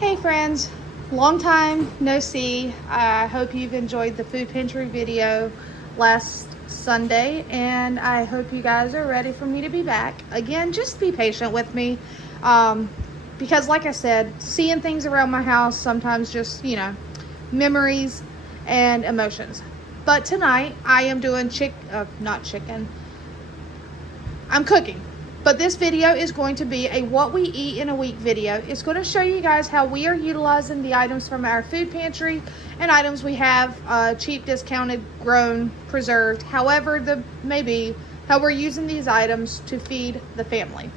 Hey friends, long time no see. I hope you've enjoyed the food pantry video last Sunday, and I hope you guys are ready for me to be back. Again, just be patient with me, because like I said, seeing things around my house sometimes just, memories and emotions. But tonight I am doing I'm cooking. But this video is going to be a what we eat in a week video. It's going to show you guys how we are utilizing the items from our food pantry and items we have cheap, discounted, grown, preserved, however the may be, how we're using these items to feed the family.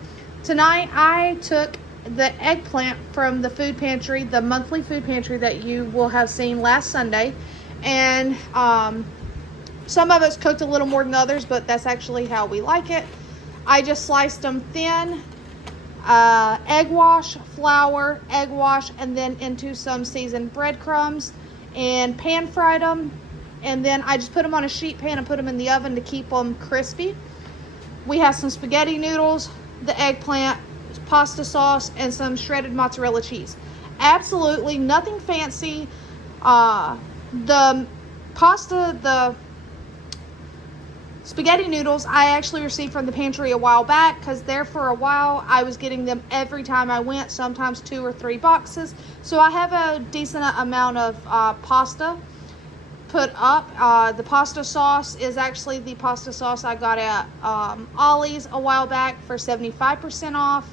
Tonight I took the eggplant from the food pantry, the monthly food pantry that you will have seen last Sunday, and some of it's cooked a little more than others, but that's actually how we like it. I just sliced them thin, egg wash, flour, egg wash, and then into some seasoned breadcrumbs and pan fried them. And then I just put them on a sheet pan and put them in the oven to keep them crispy. We have some spaghetti noodles, the eggplant, pasta sauce, and some shredded mozzarella cheese. Absolutely nothing fancy. The spaghetti noodles I actually received from the pantry a while back, because there for a while I was getting them every time I went, sometimes 2 or 3 boxes. So I have a decent amount of pasta put up. The pasta sauce is actually the pasta sauce I got at Ollie's a while back for 75% off,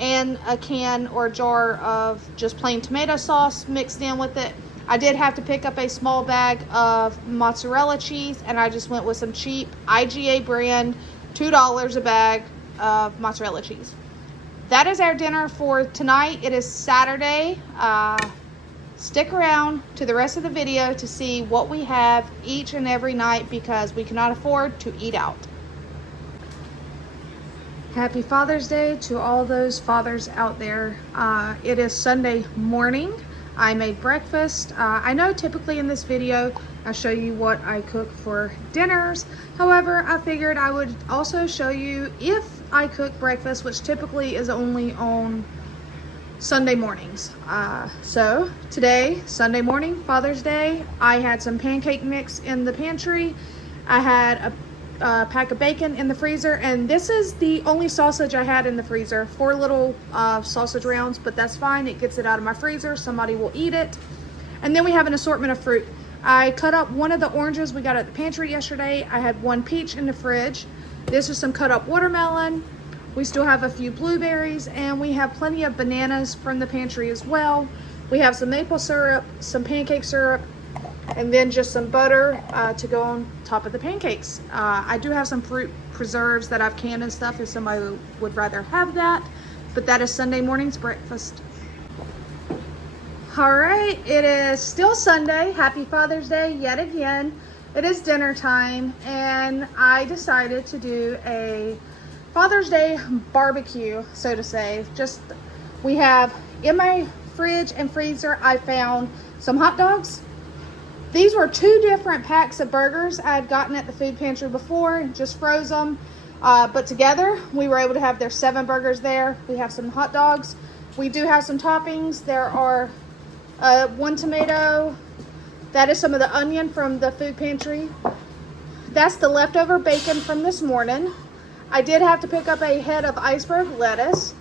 and a can or jar of just plain tomato sauce mixed in with it. I did have to pick up a small bag of mozzarella cheese, and I just went with some cheap IGA brand, $2 a bag of mozzarella cheese. That is our dinner for tonight. It is Saturday. Stick around to the rest of the video to see what we have each and every night, because we cannot afford to eat out. Happy Father's Day to all those fathers out there. It is Sunday morning. I made breakfast. I know typically in this video I show you what I cook for dinners. However, I figured I would also show you if I cook breakfast, which typically is only on Sunday mornings. So today, Sunday morning, Father's Day, I had some pancake mix in the pantry. I had a pack of bacon in the freezer, and this is the only sausage I had in the freezer. 4 little sausage rounds, but that's fine. It gets it out of my freezer. Somebody will eat it. And then we have an assortment of fruit. I cut up one of the oranges we got at the pantry yesterday. I had 1 peach in the fridge. This is some cut up watermelon. We still have a few blueberries, and we have plenty of bananas from the pantry as well. We have some maple syrup, some pancake syrup, and then just some butter to go on top of the pancakes. I do have some fruit preserves that I've canned and stuff if somebody would rather have that, but that is Sunday morning's breakfast. All right, it is still Sunday. Happy Father's Day yet again. It is dinner time, and I decided to do a Father's Day barbecue, so to say. We have in my fridge and freezer, I found some hot dogs. These were 2 different packs of burgers I had gotten at the food pantry before, just froze them. But together, we were able to have their 7 burgers there. We have some hot dogs. We do have some toppings. There are 1 tomato. That is some of the onion from the food pantry. That's the leftover bacon from this morning. I did have to pick up a head of iceberg lettuce.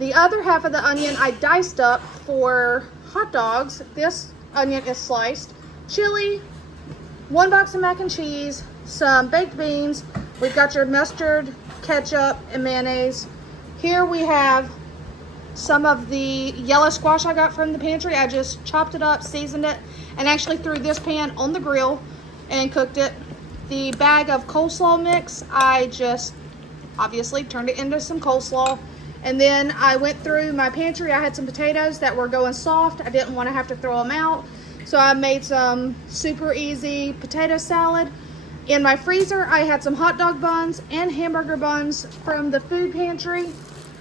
The other half of the onion I diced up for hot dogs. This onion is sliced. Chili, 1 box of mac and cheese, some baked beans. We've got your mustard, ketchup, and mayonnaise. Here we have some of the yellow squash I got from the pantry. I just chopped it up, seasoned it, and actually threw this pan on the grill and cooked it. The bag of coleslaw mix, I just obviously turned it into some coleslaw. And then I went through my pantry. I had some potatoes that were going soft. I didn't want to have to throw them out. So I made some super easy potato salad. In my freezer, I had some hot dog buns and hamburger buns from the food pantry.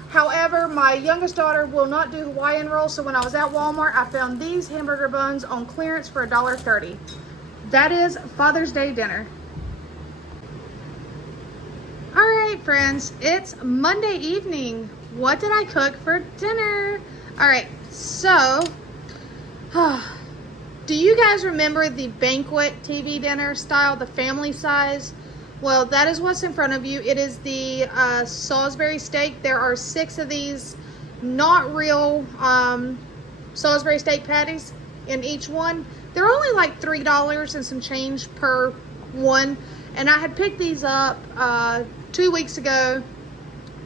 However, my youngest daughter will not do Hawaiian rolls, so when I was at Walmart, I found these hamburger buns on clearance for $1.30. That is Father's Day dinner. All right, friends, it's Monday evening. What did I cook for dinner? All right, So, do you guys remember the banquet TV dinner style, the family size? Well, that is what's in front of you. It is the Salisbury steak. There are 6 of these not real Salisbury steak patties in each one. They're only like $3 and some change per one. And I had picked these up 2 weeks ago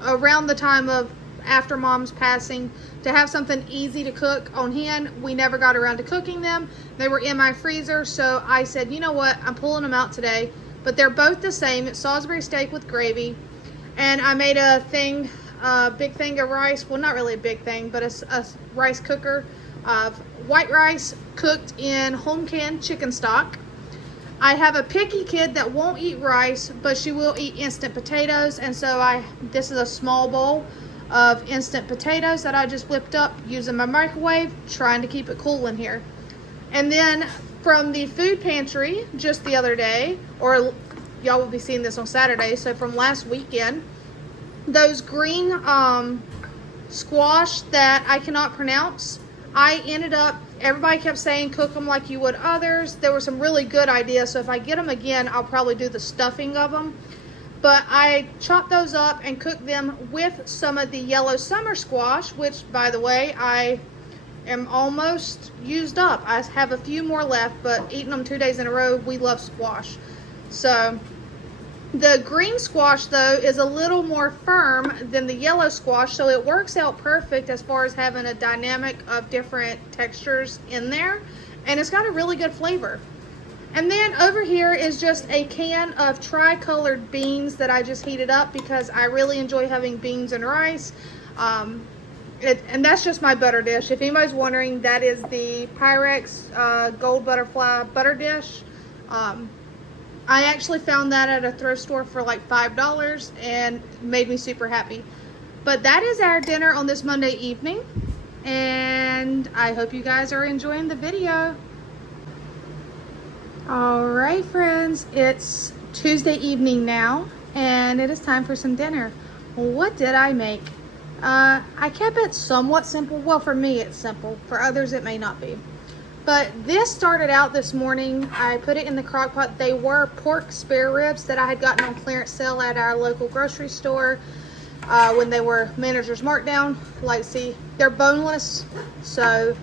around the time of after Mom's passing to have something easy to cook on hand. We never got around to cooking them. They were in my freezer, so I said, you know what, I'm pulling them out today. But they're both the same. It's Salisbury steak with gravy. And I made a thing, big thing of rice. Well, not really a big thing, but a rice cooker of white rice cooked in home canned chicken stock. I have a picky kid that won't eat rice, but she will eat instant potatoes. And so this is a small bowl of instant potatoes that I just whipped up using my microwave, trying to keep it cool in here. And then from the food pantry just the other day, or y'all will be seeing this on Saturday, so from last weekend, those green squash that I cannot pronounce, I ended up, everybody kept saying cook them like you would others. There were some really good ideas, so if I get them again, I'll probably do the stuffing of them. But I chopped those up and cooked them with some of the yellow summer squash, which, by the way, I am almost used up. I have a few more left, but eating them 2 days in a row, we love squash. So the green squash, though, is a little more firm than the yellow squash, so it works out perfect as far as having a dynamic of different textures in there, and it's got a really good flavor. And then over here is just a can of tri-colored beans that I just heated up because I really enjoy having beans and rice. And that's just my butter dish. If anybody's wondering, that is the Pyrex Gold Butterfly butter dish. I actually found that at a thrift store for like $5 and made me super happy. But that is our dinner on this Monday evening. And I hope you guys are enjoying the video. Alright friends, it's Tuesday evening now, and it is time for some dinner. What did I make? I kept it somewhat simple. Well, for me it's simple. For others it may not be. But this started out this morning. I put it in the crock pot. They were pork spare ribs that I had gotten on clearance sale at our local grocery store when they were manager's markdown. Like, see, they're boneless, so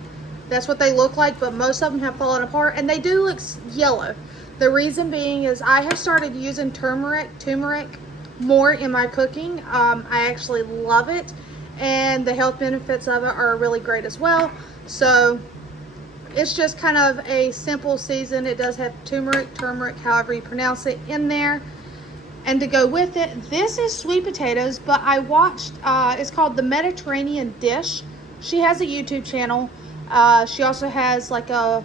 that's what they look like, but most of them have fallen apart, and they do look yellow. The reason being is I have started using turmeric more in my cooking. I actually love it, and the health benefits of it are really great as well. So it's just kind of a simple season. It does have turmeric, however you pronounce it, in there. And to go with it, this is sweet potatoes, but I watched, it's called The Mediterranean Dish. She has a YouTube channel. She also has like a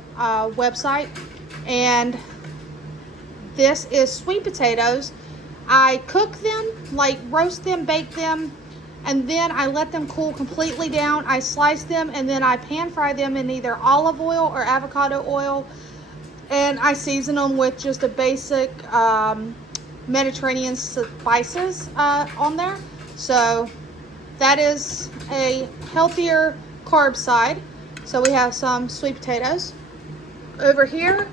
website, and this is sweet potatoes. I cook them, like roast them, bake them, and then I let them cool completely down. I slice them, and then I pan fry them in either olive oil or avocado oil, and I season them with just a basic Mediterranean spices on there. So that is a healthier carb side. So we have some sweet potatoes. Over here,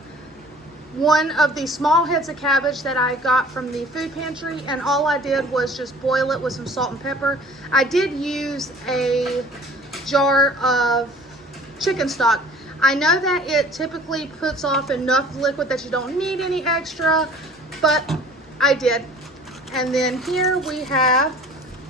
one of the small heads of cabbage that I got from the food pantry, and all I did was just boil it with some salt and pepper. I did use a jar of chicken stock. I know that it typically puts off enough liquid that you don't need any extra, but I did. And then here we have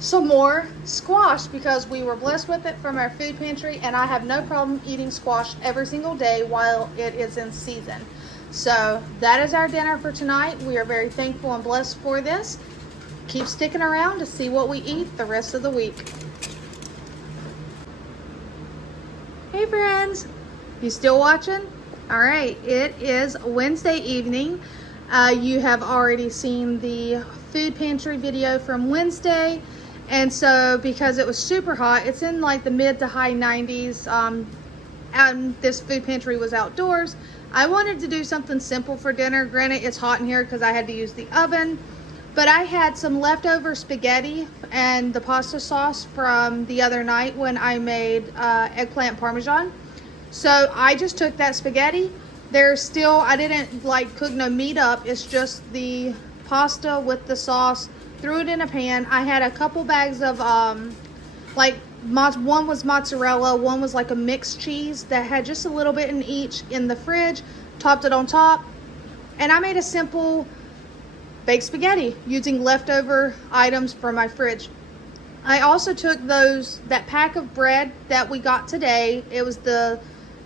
some more squash because we were blessed with it from our food pantry, and I have no problem eating squash every single day while it is in season. So that is our dinner for tonight. We are very thankful and blessed for this. Keep sticking around to see what we eat the rest of the week. Hey friends, you still watching? All right, it is Wednesday evening. You have already seen the food pantry video from Wednesday. And so because it was super hot, it's in like the mid to high 90s, and this food pantry was outdoors. I wanted to do something simple for dinner. Granted, it's hot in here because I had to use the oven, But I had some leftover spaghetti and the pasta sauce from the other night when I made eggplant parmesan. So I just took that spaghetti. There's still, I didn't like cook no meat up. It's just the pasta with the sauce. Threw it in a pan. I had a couple bags of one was mozzarella, one was like a mixed cheese that had just a little bit in each in the fridge. Topped it on top. And I made a simple baked spaghetti using leftover items from my fridge. I also took that pack of bread that we got today. It was the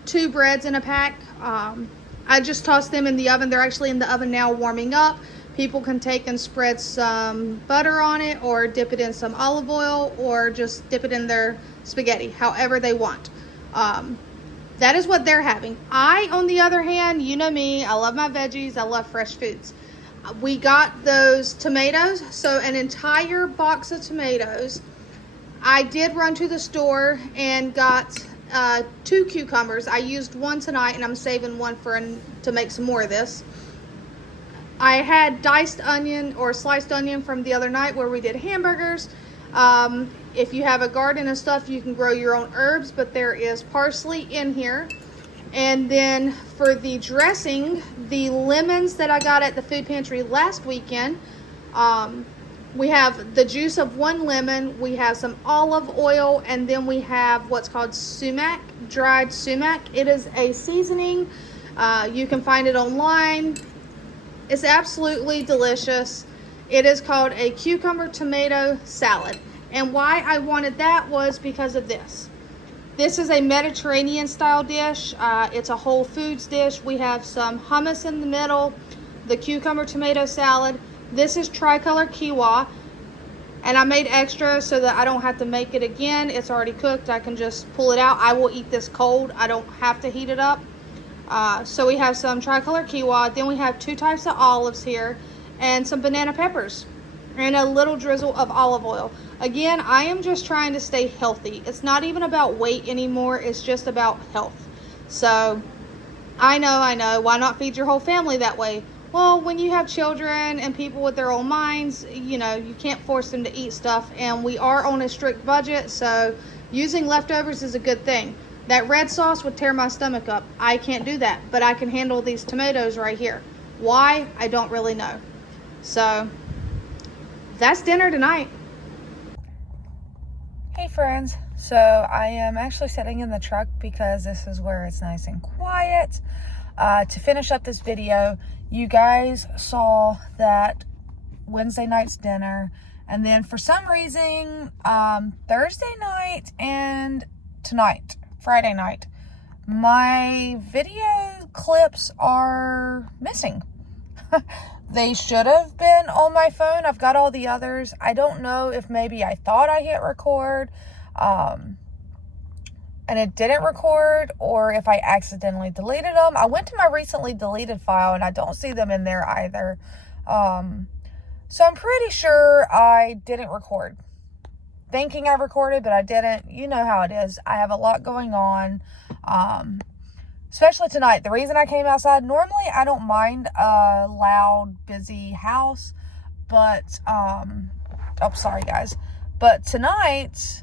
2 breads in a pack. I just tossed them in the oven. They're actually in the oven now warming up. People can take and spread some butter on it or dip it in some olive oil or just dip it in their spaghetti, however they want. That is what they're having. I, on the other hand, you know me, I love my veggies. I love fresh foods. We got those tomatoes, so an entire box of tomatoes. I did run to the store and got 2 cucumbers. I used one tonight and I'm saving one to make some more of this. I had diced onion or sliced onion from the other night where we did hamburgers. If you have a garden and stuff, you can grow your own herbs, but there is parsley in here. And then for the dressing, the lemons that I got at the food pantry last weekend, we have the juice of 1 lemon, we have some olive oil, and then we have what's called sumac, dried sumac. It is a seasoning. You can find it online. It's absolutely delicious. It is called a cucumber tomato salad. And why I wanted that was because of this. This is a Mediterranean style dish. It's a Whole Foods dish. We have some hummus in the middle, the cucumber tomato salad. This is tricolor quinoa, and I made extra so that I don't have to make it again. It's already cooked. I can just pull it out. I will eat this cold. I don't have to heat it up. So we have some tricolor quinoa. Then we have 2 types of olives here and some banana peppers and a little drizzle of olive oil. Again, I am just trying to stay healthy. It's not even about weight anymore. It's just about health. So I know. Why not feed your whole family that way? Well, when you have children and people with their own minds, you know, you can't force them to eat stuff. And we are on a strict budget, so using leftovers is a good thing. That red sauce would tear my stomach up. I can't do that, but I can handle these tomatoes right here. Why? I don't really know. So that's dinner tonight. Hey friends, so I am actually sitting in the truck because this is where it's nice and quiet. To finish up this video, you guys saw that Wednesday night's dinner, and then for some reason Thursday night and tonight, Friday night, my video clips are missing. They should have been on my phone. I've got all the others. I don't know if maybe I thought I hit record and it didn't record, or if I accidentally deleted them. I went to my recently deleted file and I don't see them in there either. So I'm pretty sure I didn't record. Thinking I recorded, but I didn't. You know how it is. I have a lot going on. Especially tonight. The reason I came outside, normally I don't mind a loud, busy house, but, sorry guys. But tonight,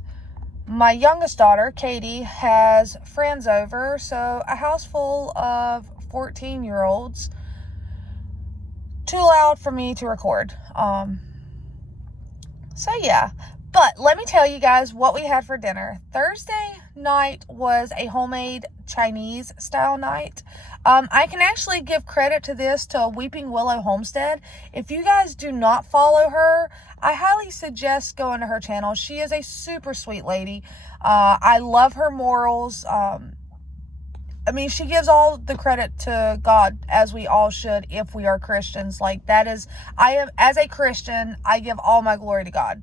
my youngest daughter, Katie, has friends over, so a house full of 14-year-olds. Too loud for me to record. So yeah. But let me tell you guys what we had for dinner. Thursday night was a homemade Chinese style night. I can actually give credit to this to Weeping Willow Homestead. If you guys do not follow her, I highly suggest going to her channel. She is a super sweet lady. I love her morals. I mean, she gives all the credit to God, as we all should if we are Christians. Like, that is, as a Christian, I give all my glory to God.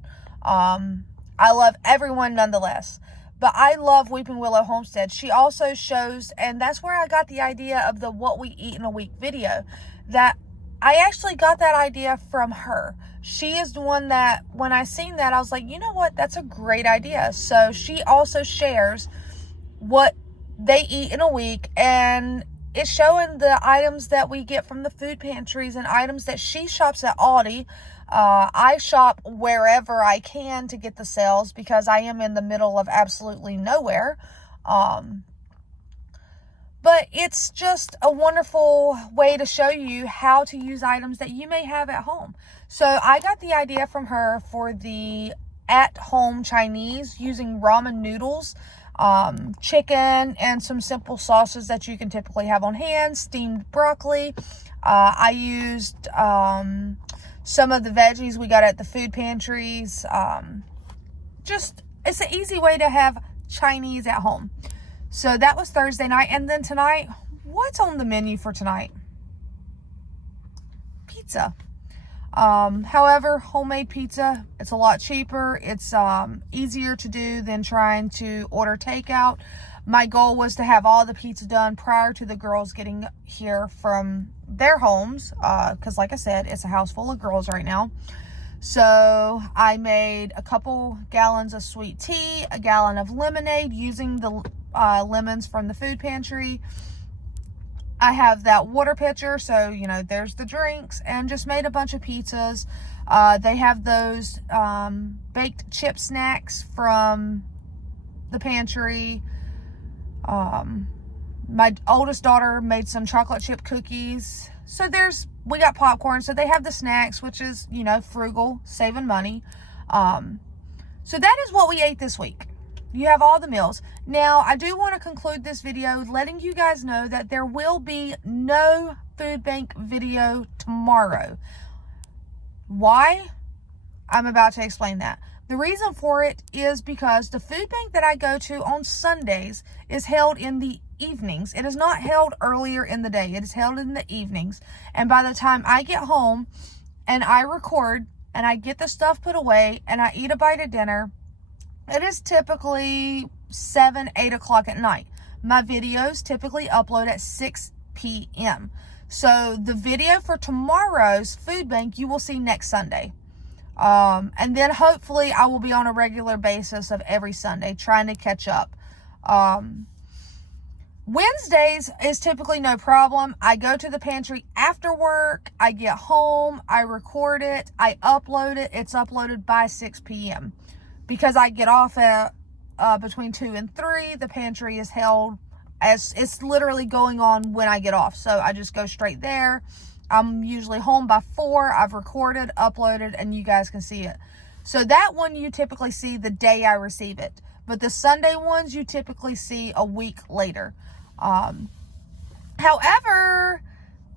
I love everyone nonetheless, but I love Weeping Willow Homestead. She also shows, and that's where I got the idea of the what we eat in a week video, that I actually got that idea from her. She is the one that, when I seen that, I was like, you know what, that's a great idea. So she also shares what they eat in a week, and it's showing the items that we get from the food pantries and items that she shops at Aldi. I shop wherever I can to get the sales because I am in the middle of absolutely nowhere. But it's just a wonderful way to show you how to use items that you may have at home. So I got the idea from her for the at-home Chinese using ramen noodles, chicken, and some simple sauces that you can typically have on hand, steamed broccoli. I used some of the veggies we got at the food pantries. It's an easy way to have Chinese at home. So that was Thursday night. And then tonight, what's on the menu for tonight? Pizza. However, homemade pizza, it's a lot cheaper. It's easier to do than trying to order takeout. My goal was to have all the pizza done prior to the girls getting here from their homes. Because like I said, it's a house full of girls right now. So I made a couple gallons of sweet tea, a gallon of lemonade using the lemons from the food pantry. I have that water pitcher, so there's the drinks, and just made a bunch of pizzas. They have those baked chip snacks from the pantry. My oldest daughter made some chocolate chip cookies. So we got popcorn, so they have the snacks, which is, frugal, saving money. So that is what we ate this week. You have all the meals. Now, I do want to conclude this video letting you guys know that there will be no food bank video tomorrow. Why? I'm about to explain that. The reason for it is because the food bank that I go to on Sundays is held in the evenings. It is not held earlier in the day. It is held in the evenings. And by the time I get home and I record and I get the stuff put away and I eat a bite of dinner, it is typically 7, 8 o'clock at night. My videos typically upload at 6 p.m. So the video for tomorrow's food bank you will see next Sunday. And then hopefully I will be on a regular basis of every Sunday trying to catch up. Wednesdays is typically no problem. I go to the pantry after work. I get home. I record it. I upload it. It's uploaded by 6 p.m. Because I get off at between 2 and 3. The pantry is held as it's literally going on when I get off. So I just go straight there. I'm usually home by 4. I've recorded, uploaded, and you guys can see it. So that one you typically see the day I receive it. But the Sunday ones you typically see a week later. However,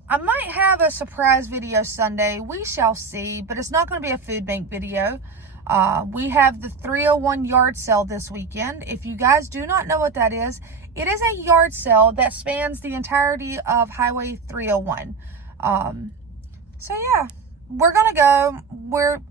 I might have a surprise video Sunday. We shall see. But it's not going to be a food bank video. We have the 301 yard sale this weekend. If you guys do not know what that is, it is a yard sale that spans the entirety of Highway 301. So yeah, we're going to go.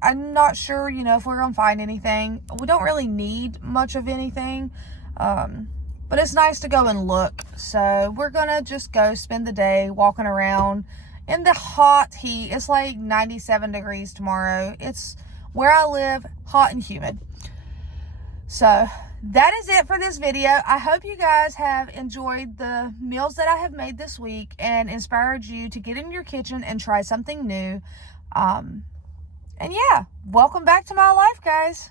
I'm not sure, if we're going to find anything. We don't really need much of anything. But it's nice to go and look. So we're going to just go spend the day walking around in the hot heat. It's like 97 degrees tomorrow. It's where I live, hot and humid. So that is it for this video. I hope you guys have enjoyed the meals that I have made this week and inspired you to get in your kitchen and try something new. And yeah, welcome back to my life, guys.